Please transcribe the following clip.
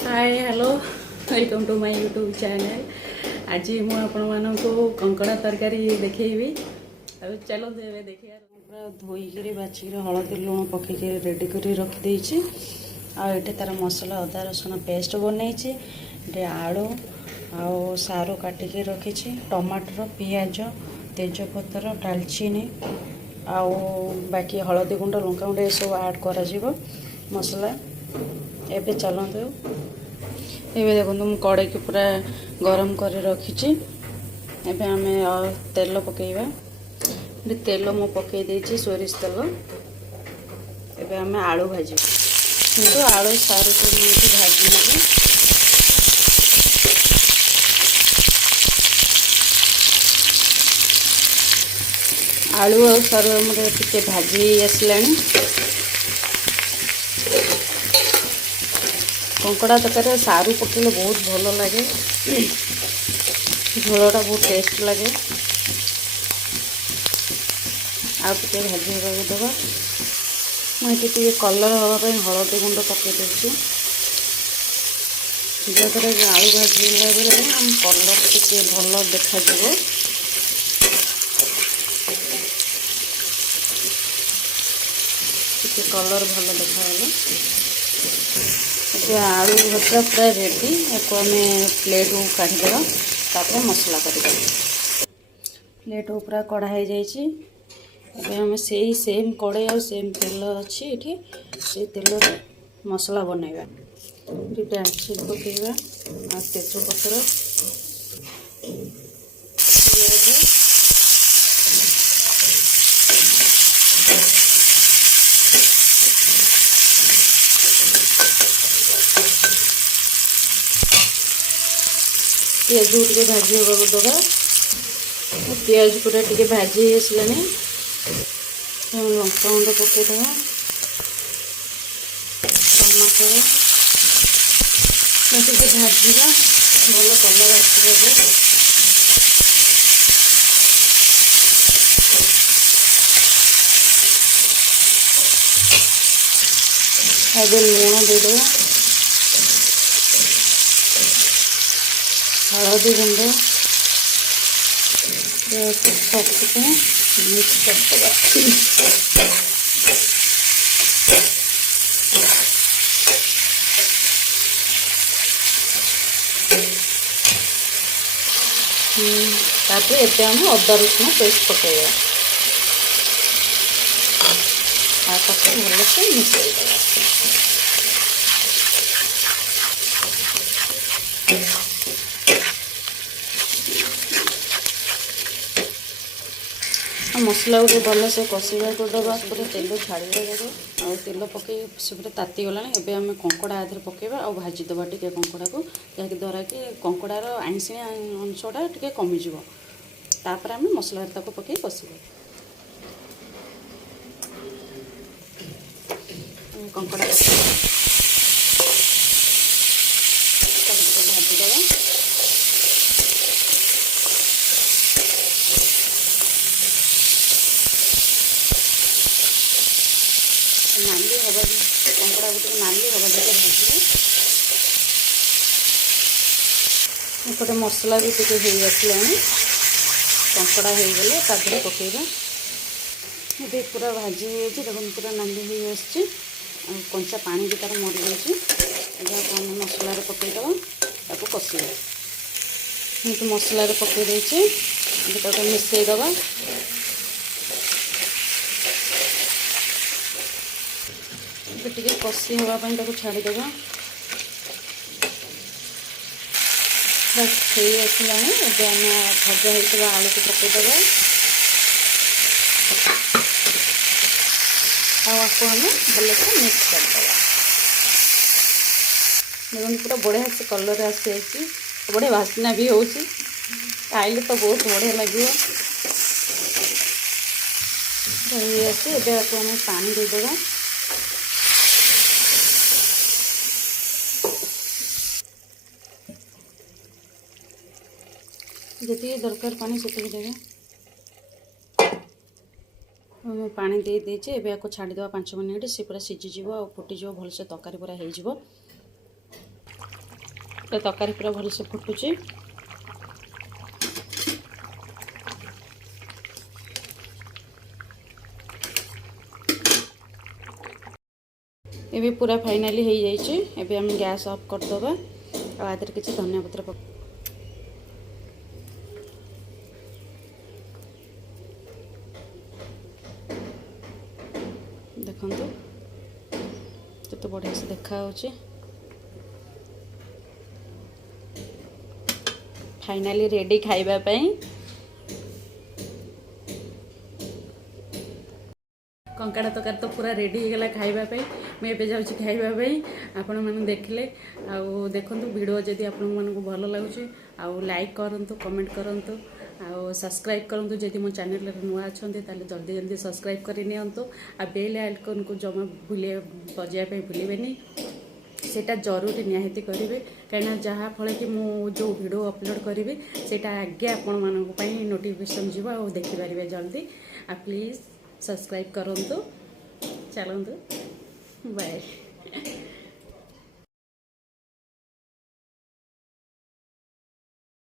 Hi hello welcome to my YouTube channel. आज मु आपण मानक कंकड़ा तरकारी देखी। अब चलो देखिए पूरा धोईक बाछिक हलदी लुण पकईक रेडी कर रखीदे। आठे तार मसला अदा रसुण पेस्ट बनई आलू आउ सारू काटिक रखी टमाटर पियाज तेजपतर डालचीनी आउ बाकी हलदी गुंड लंका गुंड ये सब ऐड कर मसला। एबे चलते एबे देखो मु कड़े की पूरा गरम कर रखी। एबे आमे तेल पकेबा। तेल मु पकई देछि सोरिष तेल। एबे आमे आलू भाजी किंतु आलू सारू को भाजी नेबे। आलू और सारू हमरे टिके भाजी आसलानी। कंकड़ा तरकारी सारू पकेले बहुत भल लगे। झोलटा बहुत टेस्ट लगे। आगे भाजी होगा देवा। मुझे कलर हाँपाई हलदी गुंड पकई दूसरी जहाँद्वारा कि आलू भाजी बेले हम कलर टे भल देखा। कलर भल देखा। आलू भजा पूरा रेडी। या आम प्लेट को काढ़ीदेवा। तापर मसला कर प्लेट पूरा कढ़ा हो जाए। आम से सेम कड़े और सेम तेल अच्छी ये से तेल मसला बनइबा। डालचीनी पकेबा तेजपतर पियाज पियाज टे भाजी होगा दबा। पियाज पूरा टे भाजी आसला लंका गुंड पकईदे टमाटर भाजा भल कलर आसवे। आगे लुण देदे हलदी गुंड सबको मिक्स करदेगा। तापर एते हम अदा रसुण पेस्ट पकेबा। भल से मिसईदेगा। मसला को भल से कषा को दबा। पूरे तेल छाड़े आ तेल पकई से पूरा ताती गला। एबे आम कंकड़ा आधे पकेबा और भाजीदबा टे कंकड़ा को जहाँद्वारा कि कंकड़ार आइंसिया अंशटा टे कमिज। तापर आम मसला ताको पकई कषा। कंकड़ा भाजीदबा। नाली हवा कंकड़ा गोटे नाली हवा देखे भाजबा। एपटे मसला भी टे हो आसला। कंकड़ा हो गले तादे पकेबा। ये पूरा भाजी देखो पूरा नाली हो आसी। कंचा पानी भी तार मरी जाए। मसला पकईदबा ताको कषा। तो मसला पकई देते मिसईदबा। टे कषि हाँपाई छाड़देवा। बस हो आसला। आम भजा होता आलू को पकईदबा। आपको आम भल से मिक्स करदे। देखो पूरा बढ़िया से कलर आसी बढ़िया बास्ना भी हो खाइले तो बहुत बढ़िया लगे। आसी आपको आम पानी देदेवा। जी दरकार पानी से देवे। पानी दे देचे एबे को छाड़ी देवा 5 मिनिट। से पूरा सीझीज और फुटीज भल से तरकारी पूरा हो। ତରକାରୀ ପୁରା ଭଲସେ ଫୁଟୁଛି। ଏବେ पूरा फाइनाली हो जाइए। एबे हम गैस ऑफ करदबा और आदर किसी धनिया पत्र देखो तो बढ़िया से देखा फाइनाली रेडी खाइबा पई। कंकड़ा तरकारी तो पूरा रेडी होगा खाइबापी। मुझे जाऊँगी खाइबापी। आपण मैंने देखले आउ देखु वीडियो जदि आपण मानक भल लगुच लाइक करूँ, कमेंट करूँ, आउ सब्सक्राइब करूँ। जदि मो चैनल नुआ अच्छा जल्दी जल्दी सब्सक्राइब कर नियंतु। आ बेल आइकन को जमा भूले बजाय भूलें, सेटा जरूरी निहाती करेंगे कहीं जहाँ फल कि मु जो वीडियो अपलोड करी सेटा आगे आपण मानक नोटिफिकेशन जीव आ देखिपारे जल्दी। आ प्लीज़ सब्सक्राइब करूँ। चलतु बाय।